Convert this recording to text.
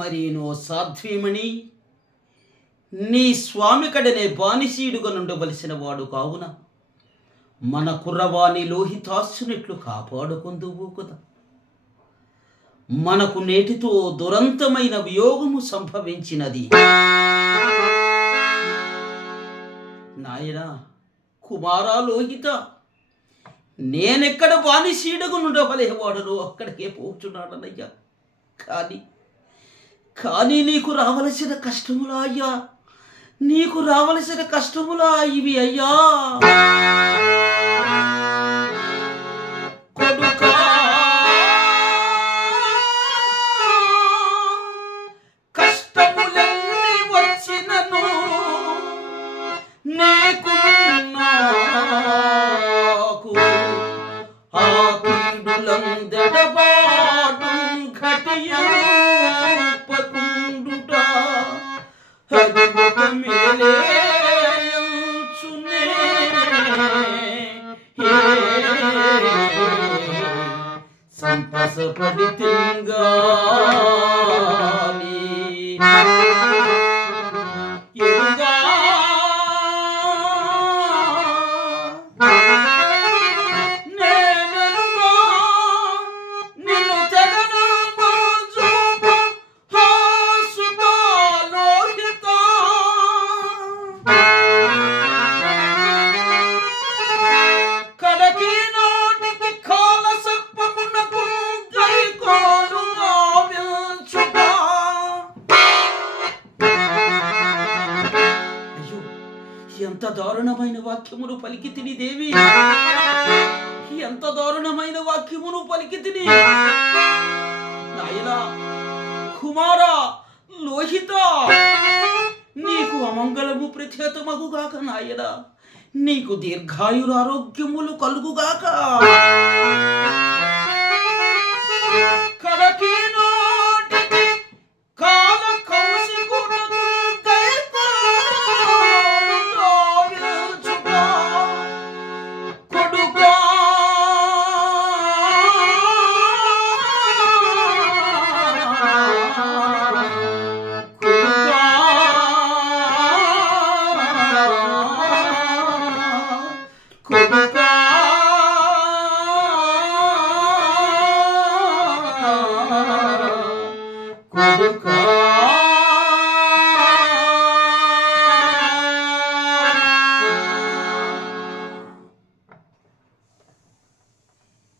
మరి నో సాధ్వీమణి, నీ స్వామి కడనే బానిసీడుగా నుండవలసిన వాడు కావున మన కుర్రవాణి లోహితాస్సునిట్లు కాపాడుకుందువు కదా. మనకు నేటితో దురంతమైన వియోగము సంభవించినది. నాయనా కుమారా లోహిత, నేనెక్కడ బానిసీడుగా నుండవలేవాడను అక్కడికే పోచున్నాడనయ్యా. కానీ నీకు రావలసిన కష్టములా అయ్యా, నీకు రావలసిన కష్టములా ఇవి అయ్యా. కొడుకా కష్టములన్నీ వచ్చినను నీకు నాకు ఆ కీడులందెడబాటు ఘటియంపకుండుట అది ఒక మేలేయుచునే. సంతసపడి తింగాని ఎరుగా నేనెరుగా నిన్ను తెగను చూప హాసుగా లోహిత. కడకి నాటికి కాల సర్పమునకు గైకోలుగా విల్చుగా. అయ్యో, ఎంత దారుణమైన వాక్యమును పలికి తిని దేవి, ఎంత దారుణమైన వాక్యమును పలికి తిని. నాయనా కుమారా లోహిత, నీకు అమంగళము ప్రఖ్యాతమగుగాక నాయనా, నీకు దీర్ఘాయురారోగ్యములు కలుగుగాక. కడకి